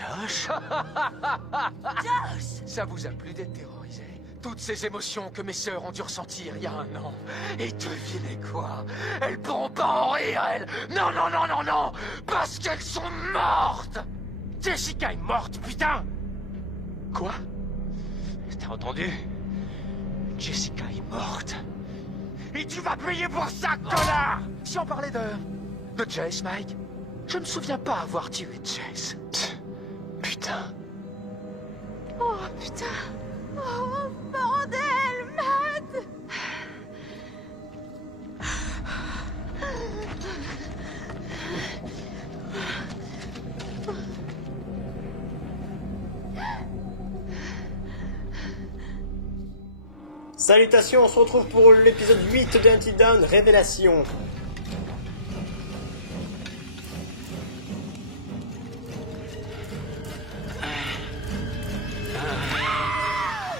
Josh? Josh! Ça vous a plu d'être terrorisé? Toutes ces émotions que mes sœurs ont dû ressentir il y a un an. Et devinez quoi? Elles pourront pas en rire, elles! Non, non, non, non, non! Parce qu'elles sont mortes! Jessica est morte, putain! Quoi? T'as entendu? Jessica est morte. Et tu vas payer pour ça, connard! Si on parlait de Jess, Mike, je me souviens pas avoir tué Jess. Putain. Oh, putain! Oh, bordel, Matt! Salutations, on se retrouve pour l'épisode 8 de Until Dawn, Révélation.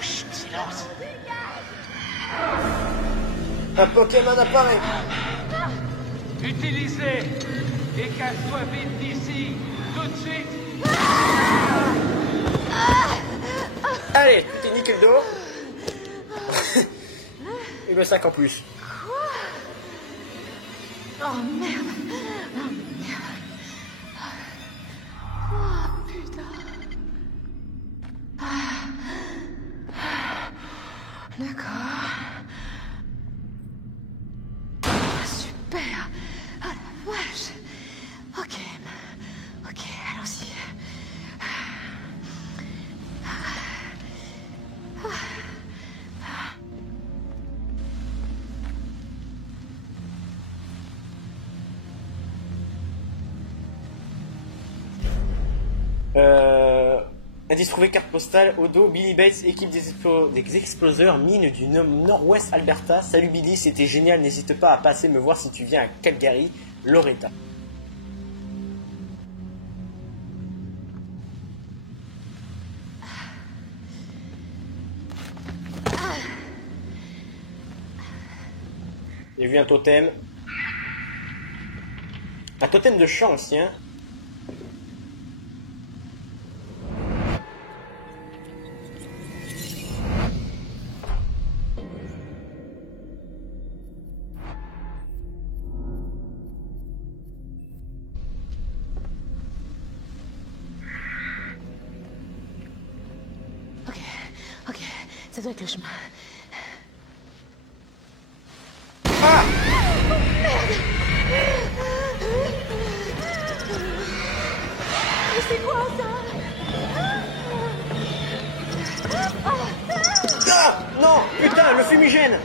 Chut, silence. Un Pokémon apparaît. Utilisez et casse-toi vite d'ici, tout de suite. Allez, tu t'es niqué le dos. Et le sac en plus. Oh, merde! Oh, merde! Oh, putain! D'accord. Super! Oh la vache! Ok. Ok, allons-y. Indice trouvé, carte postale, au dos, Billy Bates, équipe des exploseurs, mine du nord-ouest Alberta. Salut Billy, c'était génial, n'hésite pas à passer me voir si tu viens à Calgary, Loretta. J'ai vu un totem. Un totem de chance, tiens. Ok, ça doit être le chemin. Ah! Mais c'est quoi ça? Ah! Non! Putain, le fumigène!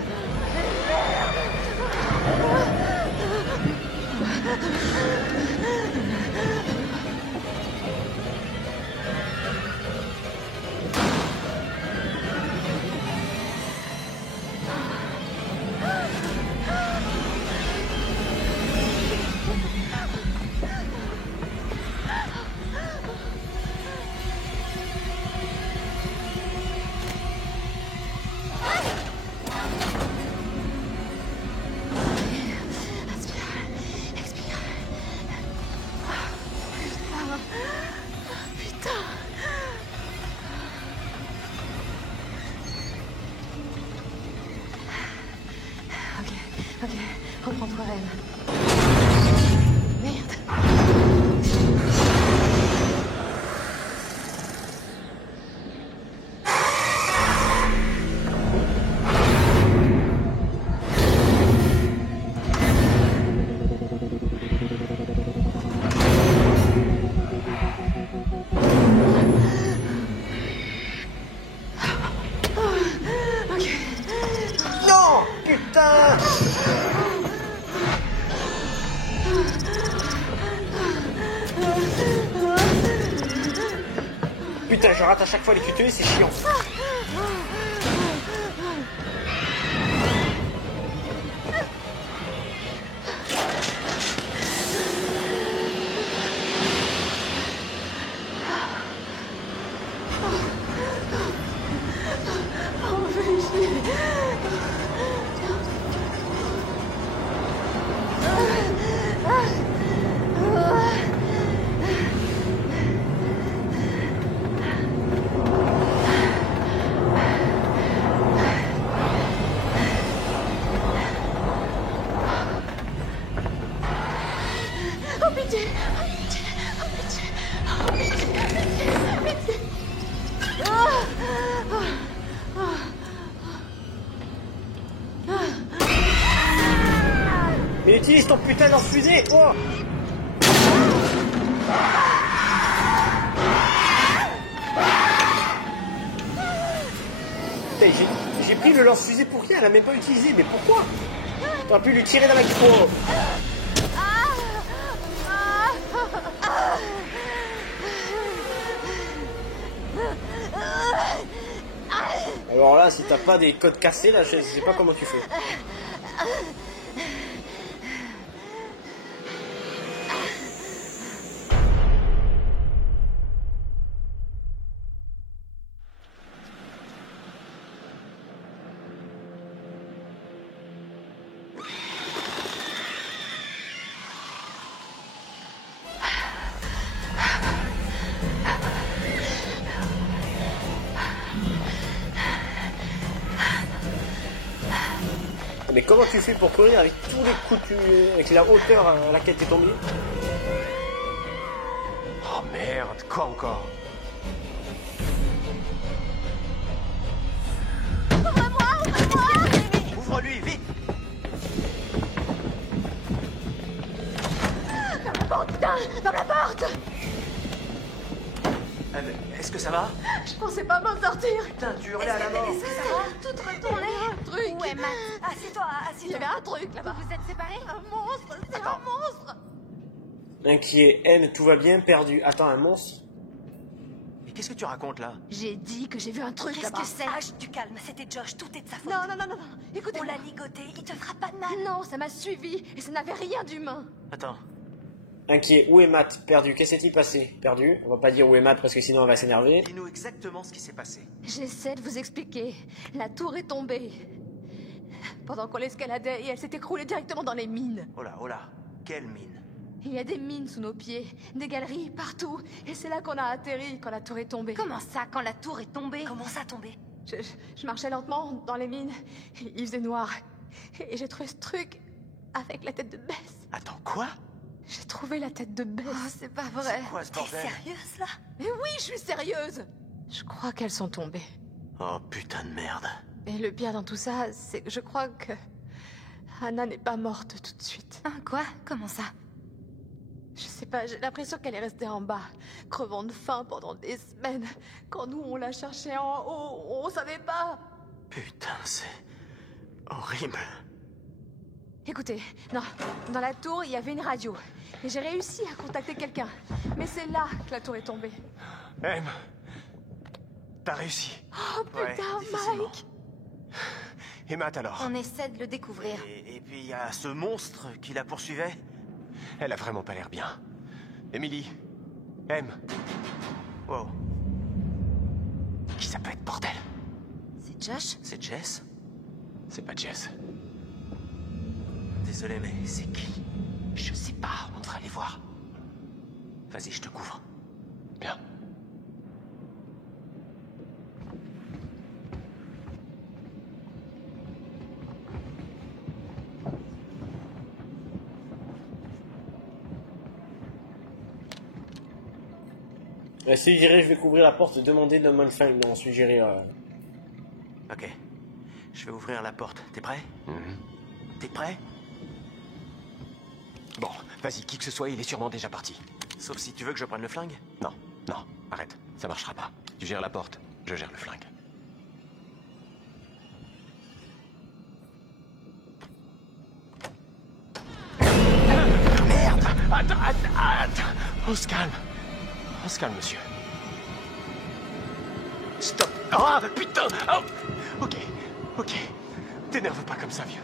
Ok, reprends-toi, Ren. Merde. Non! Putain! Putain, je rate à chaque fois les QTE, c'est chiant. Mais utilise ton putain de lance-fusée. Oh. Putain, j'ai pris le lance-fusée pour rien, elle a même pas utilisé, mais pourquoi? T'aurais pu lui tirer dans la gueule. Alors là, si t'as pas des codes cassés, là, je sais pas comment tu fais. Mais comment tu fais pour courir avec tous les coups, avec la hauteur à laquelle t'es tombé? Oh merde, quoi encore? Ouvre-lui, vite! Oh putain, dans la porte! Est-ce que ça va? Je pensais pas m'en sortir. Putain, tu hurlais à la mort. Tout retourné. Un truc. Ouais, Matt. Assieds-toi, Il y assieds-toi. avait un truc là-bas. Vous êtes séparés? Un monstre, c'est un monstre. Inquiet, M, tout va bien, perdu. Attends, un monstre? Mais qu'est-ce que tu racontes là? J'ai dit que j'ai vu un truc Qu'est-ce là-bas. que c'est? H, du calme, c'était Josh, tout est de sa faute. Non, non, non, non, non. Écoutez, On l'a ligoté, il te fera pas de mal. non, ça m'a suivi et ça n'avait rien d'humain. Attends. Inquiet, où est Matt? Perdu, qu'est-ce qui s'est passé? Perdu, on va pas dire où est Matt parce que sinon on va s'énerver. Dis-nous exactement ce qui s'est passé. J'essaie de vous expliquer. La tour est tombée. Pendant qu'on l'escaladait et elle s'est écroulée directement dans les mines. Oh là, quelle mine. Il y a des mines sous nos pieds, des galeries partout. Et c'est là qu'on a atterri quand la tour est tombée. Comment ça, quand la tour est tombée? Comment ça tombé? Je marchais lentement dans les mines. Il faisait noir. Et j'ai trouvé ce truc avec la tête de Bess. Attends, quoi? J'ai trouvé la tête de Bess. Oh, c'est pas vrai. C'est quoi ce T'es bordel? sérieuse là? Mais oui, je suis sérieuse. Je crois qu'elles sont tombées. Oh putain de merde. Et le pire dans tout ça, c'est que je crois que Anna n'est pas morte tout de suite. Hein, quoi? Comment ça? Je sais pas, j'ai l'impression qu'elle est restée en bas, crevant de faim pendant des semaines. Quand nous, on la cherchait en haut, on savait pas. Putain, c'est horrible. Écoutez, non, dans la tour, il y avait une radio. Et j'ai réussi à contacter quelqu'un. Mais c'est là que la tour est tombée. M, t'as réussi. Oh putain, Ouais, difficilement. Mike! Et Matt alors? On essaie de le découvrir. Et puis il y a ce monstre qui la poursuivait. Elle a vraiment pas l'air bien. Emily, M, Wow. qui ça peut être, bordel? C'est Josh? C'est Jess? C'est pas Jess. Désolé, mais c'est qui? Je sais pas, on devrait aller voir. Vas-y, je te couvre. Bien. Suggérer, je vais couvrir la porte, demander de Manfang. Non, suggérer. Ok. Je vais ouvrir la porte. T'es prêt? T'es prêt? Bon, vas-y, qui que ce soit, il est sûrement déjà parti. Sauf si tu veux que je prenne le flingue? Non, non, arrête, ça marchera pas. Tu gères la porte, je gère le flingue. Merde! Attends! On se calme. On se calme, monsieur. Stop! Ah, putain! Oh. Ok. T'énerve pas comme ça, vieux.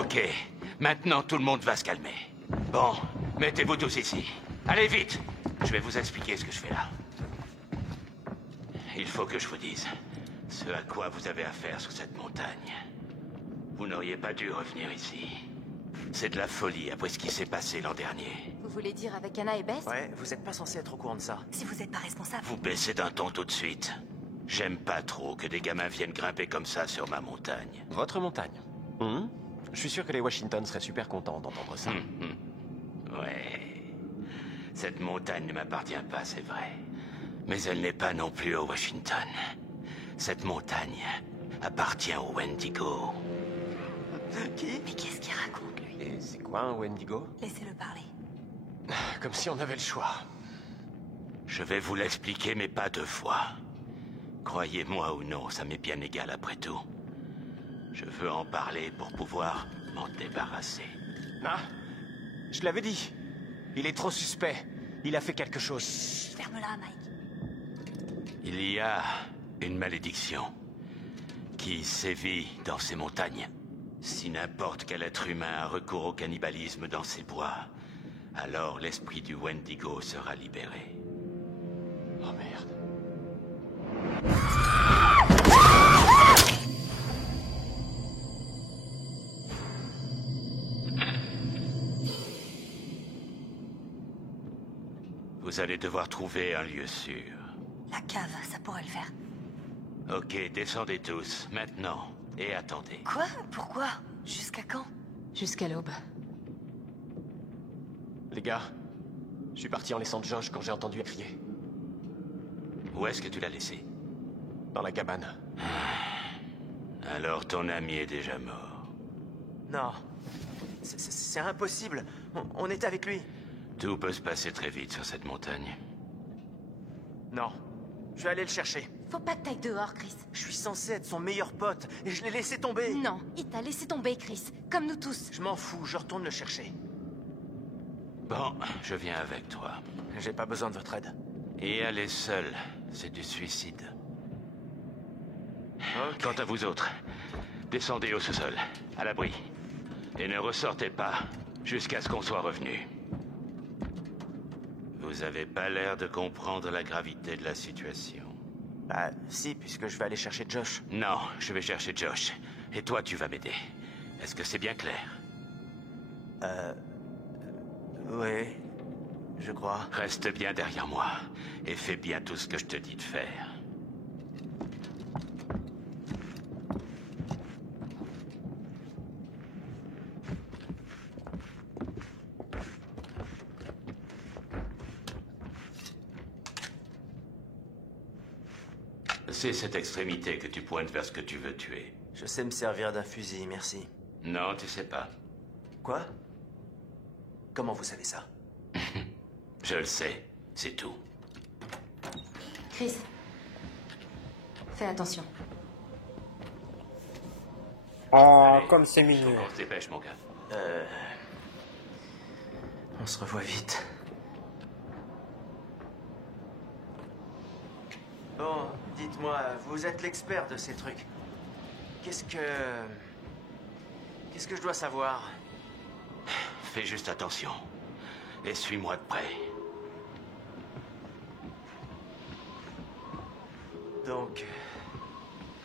Ok, maintenant tout le monde va se calmer. Bon, mettez-vous tous ici. Allez vite, je vais vous expliquer ce que je fais là. Il faut que je vous dise ce à quoi vous avez affaire sur cette montagne. Vous n'auriez pas dû revenir ici. C'est de la folie après ce qui s'est passé l'an dernier. Vous voulez dire avec Anna et Bess? Ouais, vous êtes pas censé être au courant de ça. Si vous êtes pas responsable. Vous baissez d'un ton tout de suite. J'aime pas trop que des gamins viennent grimper comme ça sur ma montagne. Votre montagne. Je suis sûr que les Washington seraient super contents d'entendre ça. Ouais. Cette montagne ne m'appartient pas, c'est vrai. Mais elle n'est pas non plus au Washington. Cette montagne appartient au Wendigo. Qui? Mais qu'est-ce qu'il raconte, lui? Et c'est quoi un Wendigo? Laissez-le parler. Comme si on avait le choix. Je vais vous l'expliquer, mais pas deux fois. Croyez-moi ou non, ça m'est bien égal après tout. Je veux en parler pour pouvoir m'en débarrasser. Ah, je l'avais dit. Il est trop suspect. Il a fait quelque chose. Chut, ferme-la, Mike. Il y a une malédiction qui sévit dans ces montagnes. Si n'importe quel être humain a recours au cannibalisme dans ces bois, alors l'esprit du Wendigo sera libéré. Oh merde. Vous allez devoir trouver un lieu sûr. La cave, ça pourrait le faire. Ok, descendez tous, maintenant, et attendez. Quoi? Pourquoi? Jusqu'à quand? Jusqu'à l'aube. Les gars, je suis parti en laissant Josh quand j'ai entendu elle crier. Où est-ce que tu l'as laissé? Dans la cabane. Alors ton ami est déjà mort. Non. C'est impossible. On est avec lui. Tout peut se passer très vite sur cette montagne. Non. Je vais aller le chercher. Faut pas que t'ailles dehors, Chris. Je suis censé être son meilleur pote et je l'ai laissé tomber. Non, il t'a laissé tomber, Chris. Comme nous tous. Je m'en fous, je retourne le chercher. Bon, je viens avec toi. J'ai pas besoin de votre aide. Et aller seul, c'est du suicide. Ok. Quant à vous autres, descendez au sous-sol, à l'abri. Et ne ressortez pas jusqu'à ce qu'on soit revenu. Vous avez pas l'air de comprendre la gravité de la situation. Bah, si, puisque je vais aller chercher Josh. Non, je vais chercher Josh. Et toi, tu vas m'aider. Est-ce que c'est bien clair? Oui, je crois. Reste bien derrière moi. Et fais bien tout ce que je te dis de faire. C'est cette extrémité que tu pointes vers ce que tu veux tuer. Je sais me servir d'un fusil, merci. Non, tu sais pas. Quoi? Comment vous savez ça? Je le sais, c'est tout. Chris. Fais attention. Oh, Allez, comme c'est faut mignon. qu'on se dépêche, mon gars. On se revoit vite. Bon, dites-moi, vous êtes l'expert de ces trucs. Qu'est-ce que je dois savoir? Fais juste attention. Et suis-moi de près. Donc,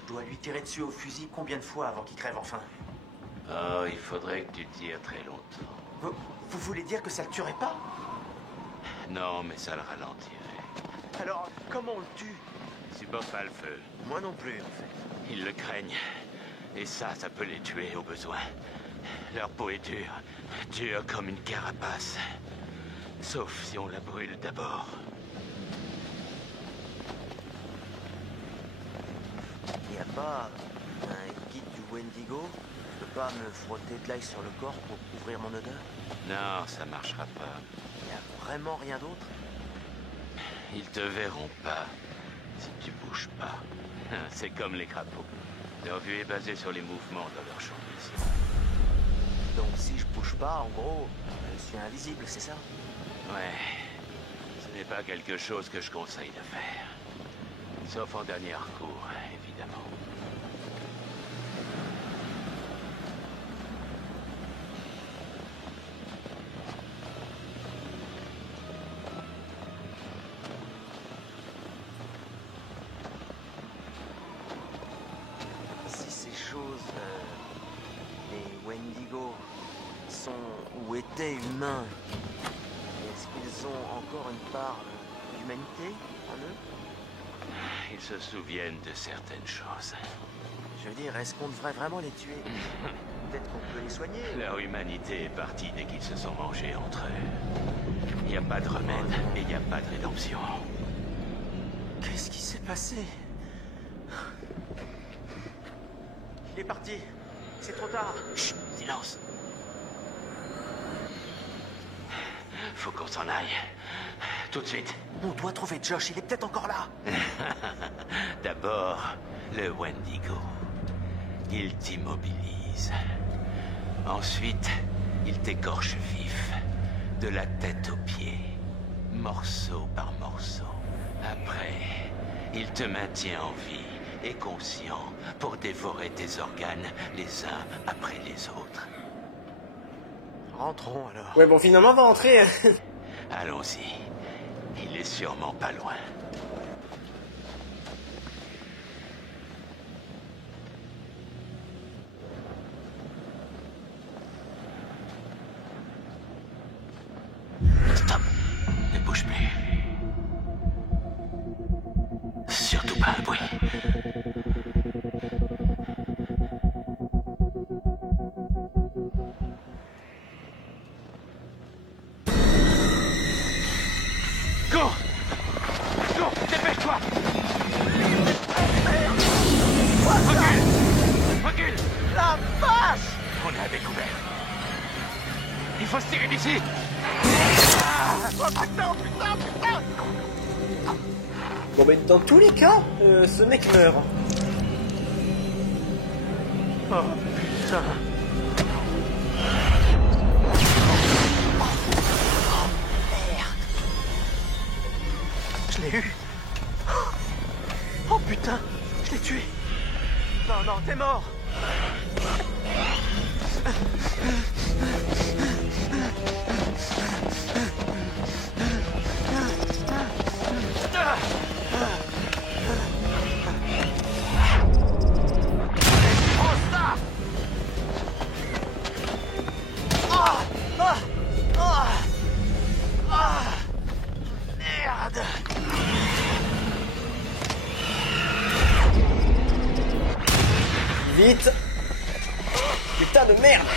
je dois lui tirer dessus au fusil combien de fois avant qu'il crève enfin? Oh, il faudrait que tu tires très longtemps. Vous voulez dire que ça le tuerait pas? Non, mais ça le ralentirait. Alors, comment on le tue? Supporte pas le feu. Moi non plus, en fait. Ils le craignent. Et ça peut les tuer au besoin. Leur peau est dure. Dure comme une carapace. Sauf si on la brûle d'abord. Il n'y a pas un guide du Wendigo? Je peux pas me frotter de l'ail sur le corps pour couvrir mon odeur? Non, ça marchera pas. Il n'y a vraiment rien d'autre? Ils te verront pas si tu bouges pas. C'est comme les crapauds. Leur vue est basée sur les mouvements de leur champ de vision. Donc si je bouge pas, en gros, je suis invisible, c'est ça? Ouais. Ce n'est pas quelque chose que je conseille de faire. Sauf en dernier recours, évidemment. Si ces choses, les Wendigo, sont ou étaient humains, est-ce qu'ils ont encore une part d'humanité en eux? Ils se souviennent de certaines choses. Je veux dire, est-ce qu'on devrait vraiment les tuer? Peut-être qu'on peut les soigner? Leur humanité est partie dès qu'ils se sont mangés entre eux. Il n'y a pas de remède et il n'y a pas de rédemption. Qu'est-ce qui s'est passé? Il est parti. C'est trop tard. Chut, silence. Faut qu'on s'en aille. Tout de suite. On doit trouver Josh, il est peut-être encore là. D'abord, le Wendigo. Il t'immobilise. Ensuite, il t'écorche vif. De la tête aux pieds. Morceau par morceau. Après, il te maintient en vie et conscient pour dévorer tes organes les uns après les autres. Rentrons alors. Ouais, bon, finalement, on va rentrer. Allons-y. Il est sûrement pas loin. Stop. Ne bouge plus. Surtout pas un bruit. Go! Go! Dépêche-toi! Recule! Recule! La vache! On est à découvert. Il faut se tirer d'ici! Oh putain, putain, putain! Bon, ben, dans tous les cas, ce mec meurt. Oh putain! Je l'ai eu. Oh putain, je l'ai tué. Non, non, t'es mort. Prends ça. Ah, ah, ah, ah. Merde. Vite. Putain de merde.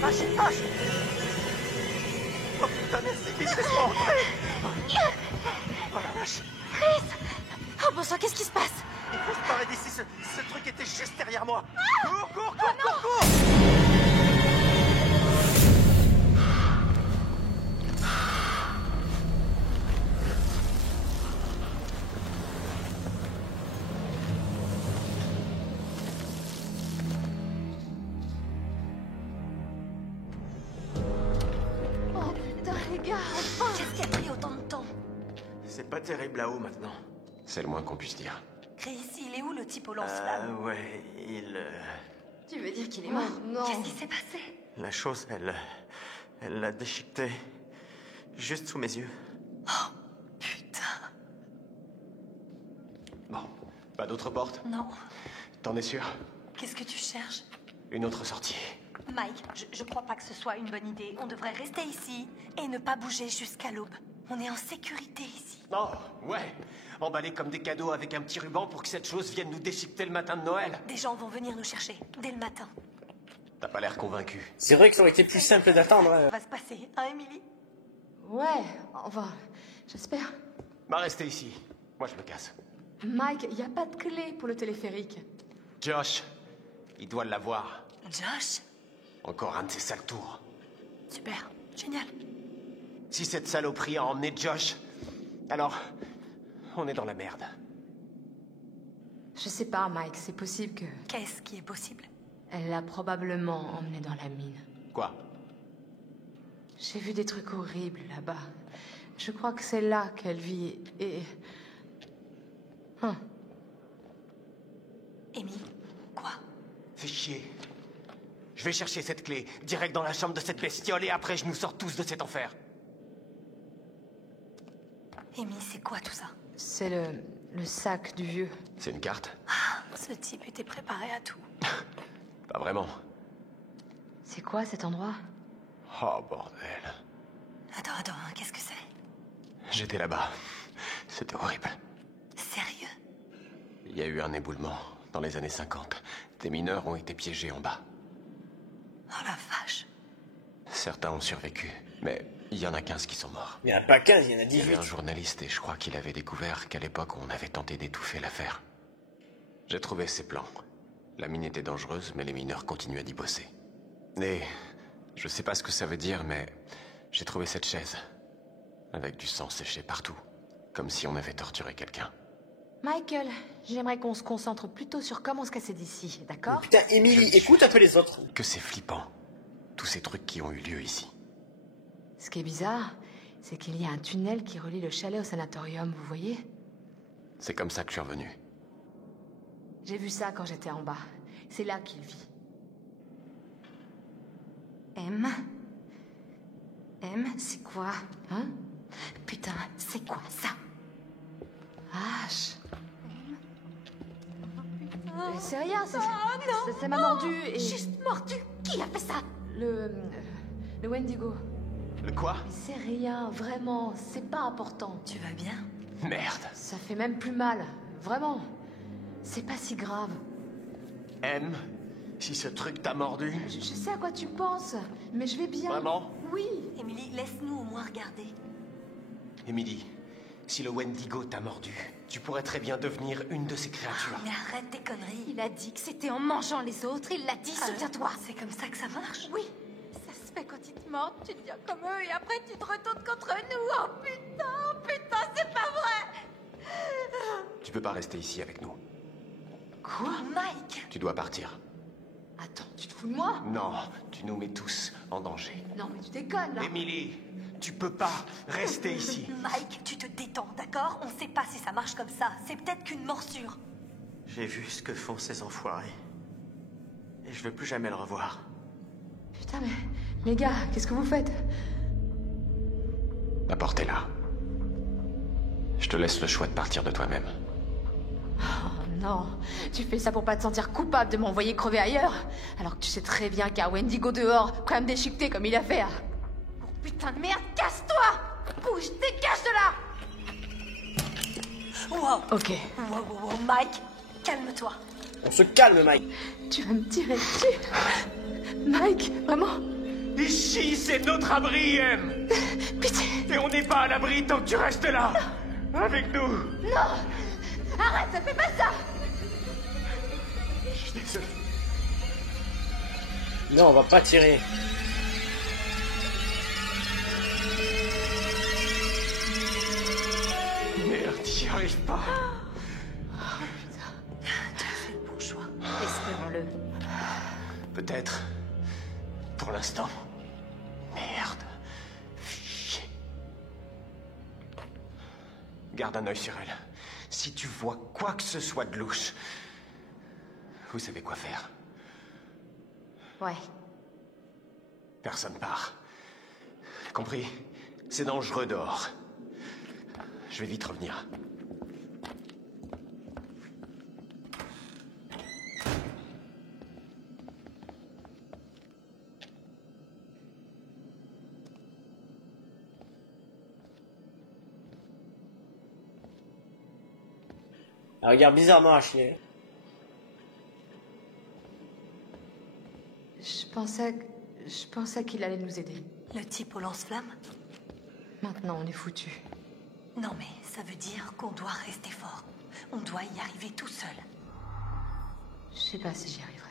Vache, vache. Oh putain, merci, laisse-moi entrer. Oh la vache. Oh bon sang, qu'est-ce qui se passe? Il faut se barrer d'ici, ce truc était juste derrière moi. Cours, cours, cours, cours, cours. Oh putain, les gars, enfin! Qu'est-ce qui a pris autant de temps? C'est pas terrible là-haut maintenant. C'est le moins qu'on puisse dire. Chris, il est où le type au lance-flamme? Ouais, il... Tu veux dire qu'il est mort? non. Qu'est-ce qui s'est passé? La chose, elle l'a déchiqueté. Juste sous mes yeux. Putain. Bon, pas d'autre porte? Non. T'en es sûr? Qu'est-ce que tu cherches? Une autre sortie. Mike, je crois pas que ce soit une bonne idée. On devrait rester ici et ne pas bouger jusqu'à l'aube. On est en sécurité ici. Oh, ouais. Emballés comme des cadeaux avec un petit ruban pour que cette chose vienne nous déchiqueter le matin de Noël. Des gens vont venir nous chercher dès le matin. T'as pas l'air convaincu. C'est vrai que ça aurait été plus simple d'attendre. Ça va se passer, hein, Emily? Ouais, enfin, j'espère. Bah, restez ici. Moi, je me casse. Mike, y a pas de clé pour le téléphérique. Josh, il doit l'avoir. Josh? Encore un de ses sales tours. Super, génial. Si cette saloperie a emmené Josh, alors on est dans la merde. Je sais pas, Mike, c'est possible que... Qu'est-ce qui est possible? Elle l'a probablement emmené dans la mine. Quoi? J'ai vu des trucs horribles là-bas. Je crois que c'est là qu'elle vit et... Amy, quoi? Fais chier. Je vais chercher cette clé, direct dans la chambre de cette bestiole, et après je nous sors tous de cet enfer. Amy, c'est quoi tout ça? C'est le sac du vieux. C'est une carte? Ah, ce type était préparé à tout. Pas vraiment. C'est quoi cet endroit? Oh, bordel. Attends, qu'est-ce que c'est? J'étais là-bas. C'était horrible. Sérieux? Il y a eu un éboulement dans les années 50. Des mineurs ont été piégés en bas. Oh la vache. Certains ont survécu, mais il y en a 15 qui sont morts. Il n'y en a pas 15, il y en a Il y avait 18. un journaliste et je crois qu'il avait découvert qu'à l'époque on avait tenté d'étouffer l'affaire. J'ai trouvé ses plans. La mine était dangereuse, mais les mineurs continuaient d'y bosser. Et je sais pas ce que ça veut dire, mais j'ai trouvé cette chaise. Avec du sang séché partout. Comme si on avait torturé quelqu'un. Michael, j'aimerais qu'on se concentre plutôt sur comment se casser d'ici, d'accord? Putain, Emily, écoute un peu les autres. Que c'est flippant. Tous ces trucs qui ont eu lieu ici. Ce qui est bizarre, c'est qu'il y a un tunnel qui relie le chalet au sanatorium, vous voyez? C'est comme ça que je suis revenu. J'ai vu ça quand j'étais en bas. C'est là qu'il vit. M, c'est quoi? Hein? Putain, c'est quoi ça? H. C'est rien, ça m'a mordu et... Juste mordu. Qui a fait ça? Le Wendigo. Le quoi? Mais c'est rien, vraiment, c'est pas important. Tu vas bien? Merde. Ça fait même plus mal, vraiment. C'est pas si grave. M, si ce truc t'a mordu... Je sais à quoi tu penses, mais je vais bien. Vraiment? Oui. Emily, laisse-nous au moins regarder. Emily, si le Wendigo t'a mordu, tu pourrais très bien devenir une de ces créatures. Mais arrête tes conneries. Il a dit que c'était en mangeant les autres, il l'a dit, souviens-toi. C'est comme ça que ça marche? Oui. Ça se fait quand ils te mordent, tu deviens comme eux et après tu te retournes contre nous. Oh putain, c'est pas vrai. Tu peux pas rester ici avec nous. Quoi? Mike! Tu dois partir. Attends, tu te fous de moi? Non, tu nous mets tous en danger. Non mais tu déconnes là. Emily, tu peux pas rester ici. Mike, tu te détends, d'accord? On sait pas si ça marche comme ça. C'est peut-être qu'une morsure. J'ai vu ce que font ces enfoirés. Et je veux plus jamais le revoir. Putain mais... Les gars, qu'est-ce que vous faites? La porte est là. Je te laisse le choix de partir de toi-même. Oh non, tu fais ça pour pas te sentir coupable de m'envoyer crever ailleurs, alors que tu sais très bien qu'il y a Wendigo dehors, quand même déchiqueté comme il a fait. Oh putain de merde, casse-toi! Bouge, dégage de là! Wow! Ok. Wow, Mike, calme-toi. On se calme, Mike. Tu vas me tirer dessus? Mike, vraiment? Ici, c'est notre abri, M. Pitié! Et on n'est pas à l'abri tant que tu restes là. Avec nous. Non! Arrête, ça fait pas ça! Je suis désolé. Non, on va pas tirer. Merde, j'y arrive pas. Tu as fait le bon choix. Espérons-le. Peut-être. Pour l'instant. Merde. Chier. Garde un œil sur elle. Si tu vois quoi que ce soit de louche, vous savez quoi faire. Ouais. Personne part. Compris? C'est dangereux dehors. Je vais vite revenir. Elle regarde bizarrement Ashley. Je pensais qu'il allait nous aider. Le type au lance-flamme? Maintenant, on est foutus. Non, mais ça veut dire qu'on doit rester fort. On doit y arriver tout seul. Je sais pas si j'y arriverai.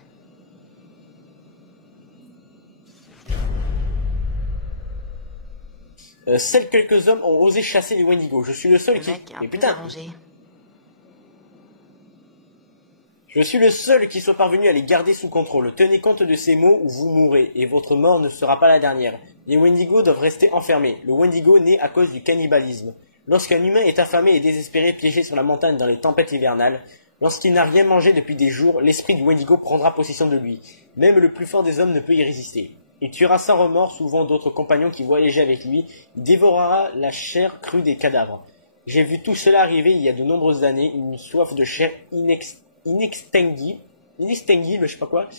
Seuls quelques hommes ont osé chasser les Wendigo. Je suis le seul Le qui... mec est un Mais peu putain, dérangé. je suis le seul qui soit parvenu à les garder sous contrôle. Tenez compte de ces mots ou vous mourrez, et votre mort ne sera pas la dernière. Les Wendigo doivent rester enfermés. Le Wendigo naît à cause du cannibalisme. Lorsqu'un humain est affamé et désespéré, piégé sur la montagne dans les tempêtes hivernales, lorsqu'il n'a rien mangé depuis des jours, l'esprit du Wendigo prendra possession de lui. Même le plus fort des hommes ne peut y résister. Il tuera sans remords souvent d'autres compagnons qui voyageaient avec lui. Il dévorera la chair crue des cadavres. J'ai vu tout cela arriver il y a de nombreuses années, une soif de chair inextinguible, je sais pas quoi.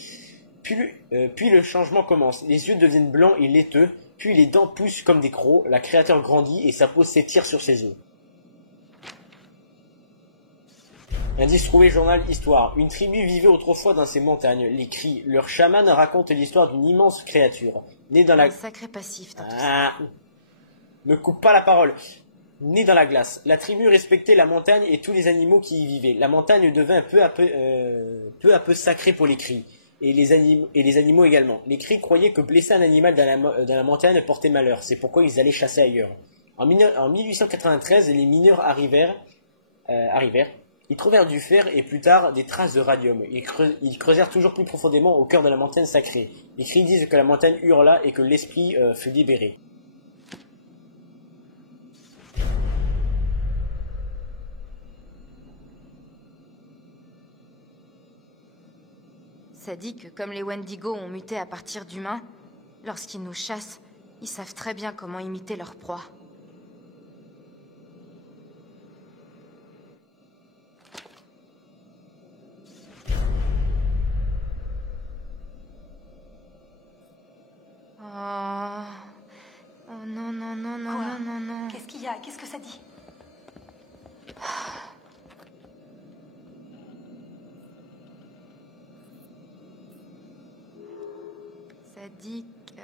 Puis le changement commence. Les yeux deviennent blancs et laiteux, puis les dents poussent comme des crocs, la créature grandit et sa peau s'étire sur ses os. Indice trouvé, journal, histoire. Une tribu vivait autrefois dans ces montagnes, les cris. Leur chaman raconte l'histoire d'une immense créature, née dans la... Un sacré passif dans tout ça. Ah, me coupe pas la parole. Née dans la glace, la tribu respectait la montagne et tous les animaux qui y vivaient. La montagne devint peu à peu sacrée pour les cris, et les animaux également. Les cris croyaient que blesser un animal dans la montagne portait malheur, c'est pourquoi ils allaient chasser ailleurs. En 1893, les mineurs arrivèrent. Ils trouvèrent du fer et plus tard des traces de radium. Ils creusèrent toujours plus profondément au cœur de la montagne sacrée. Les cris disent que la montagne hurla et que l'esprit fut libéré. Ça dit que comme les Wendigo ont muté à partir d'humains, lorsqu'ils nous chassent, ils savent très bien comment imiter leur proie. Oh non, non, non, non, Quoi? non, non, non. Qu'est-ce qu'il y a? Qu'est-ce que ça dit? Ça dit que...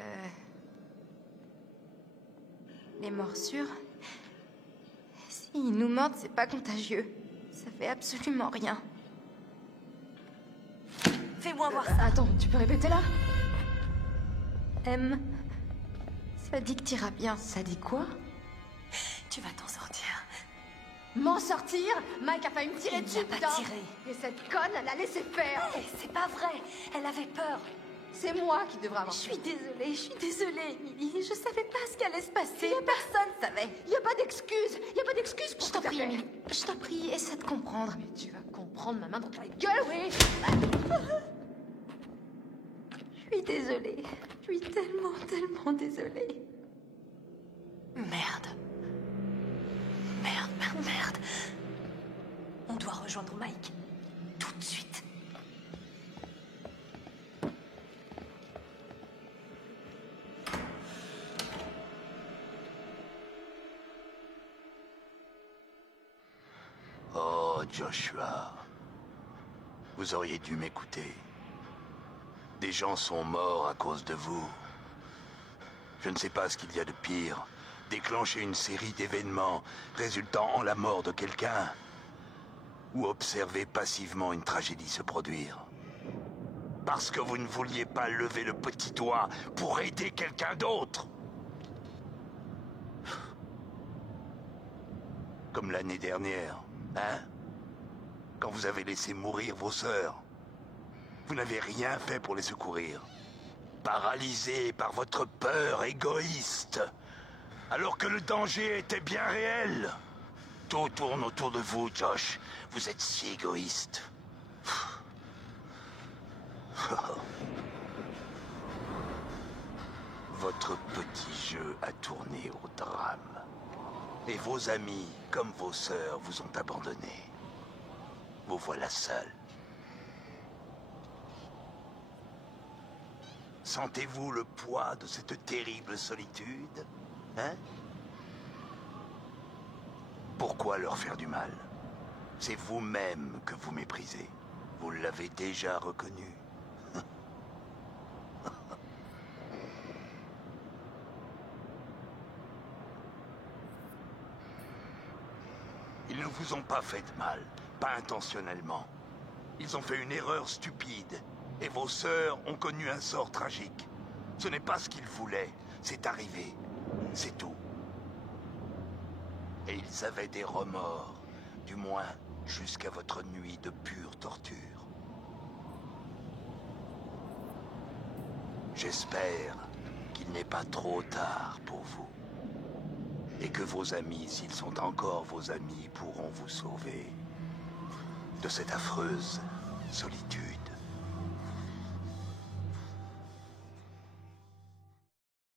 les morsures... S'ils nous mordent, c'est pas contagieux. Ça fait absolument rien. Fais-moi voir ça. Attends, tu peux répéter là? M... Ça dit que t'iras bien. Ça dit quoi? Tu vas t'en sortir. M'en sortir? Mike a failli me tirer Il dessus, n'a pas putain. tiré. Et cette conne, elle a laissé faire. Hé, c'est pas vrai. Elle avait peur. C'est moi qui devrais avoir... Je suis désolée, Emily. Je savais pas ce qui allait se passer. Personne savait. Y a pas d'excuse. Y a pas d'excuse pour Je t'en ce que prie, t'as fait. Emily. Je t'en prie, essaie de comprendre. Mais tu vas comprendre ma main dans ta gueule, oui. Je suis désolée. Je suis tellement désolée. Merde. Merde. On doit rejoindre Mike. Tout de suite. Oh, Joshua. Vous auriez dû m'écouter. Des gens sont morts à cause de vous. Je ne sais pas ce qu'il y a de pire. Déclencher une série d'événements résultant en la mort de quelqu'un. Ou observer passivement une tragédie se produire. Parce que vous ne vouliez pas lever le petit doigt pour aider quelqu'un d'autre. Comme l'année dernière, hein? Quand vous avez laissé mourir vos sœurs. Vous n'avez rien fait pour les secourir. Paralysé par votre peur égoïste. Alors que le danger était bien réel. Tout tourne autour de vous, Josh. Vous êtes si égoïste. Votre petit jeu a tourné au drame. Et vos amis, comme vos sœurs, vous ont abandonné. Vous voilà seul. Sentez-vous le poids de cette terrible solitude? Hein? Pourquoi leur faire du mal? C'est vous-même que vous méprisez. Vous l'avez déjà reconnu. Ils ne vous ont pas fait de mal, pas intentionnellement. Ils ont fait une erreur stupide, et vos sœurs ont connu un sort tragique. Ce n'est pas ce qu'ils voulaient, c'est arrivé, c'est tout. Et ils avaient des remords, du moins jusqu'à votre nuit de pure torture. J'espère qu'il n'est pas trop tard pour vous. Et que vos amis, s'ils sont encore vos amis, pourront vous sauver de cette affreuse solitude.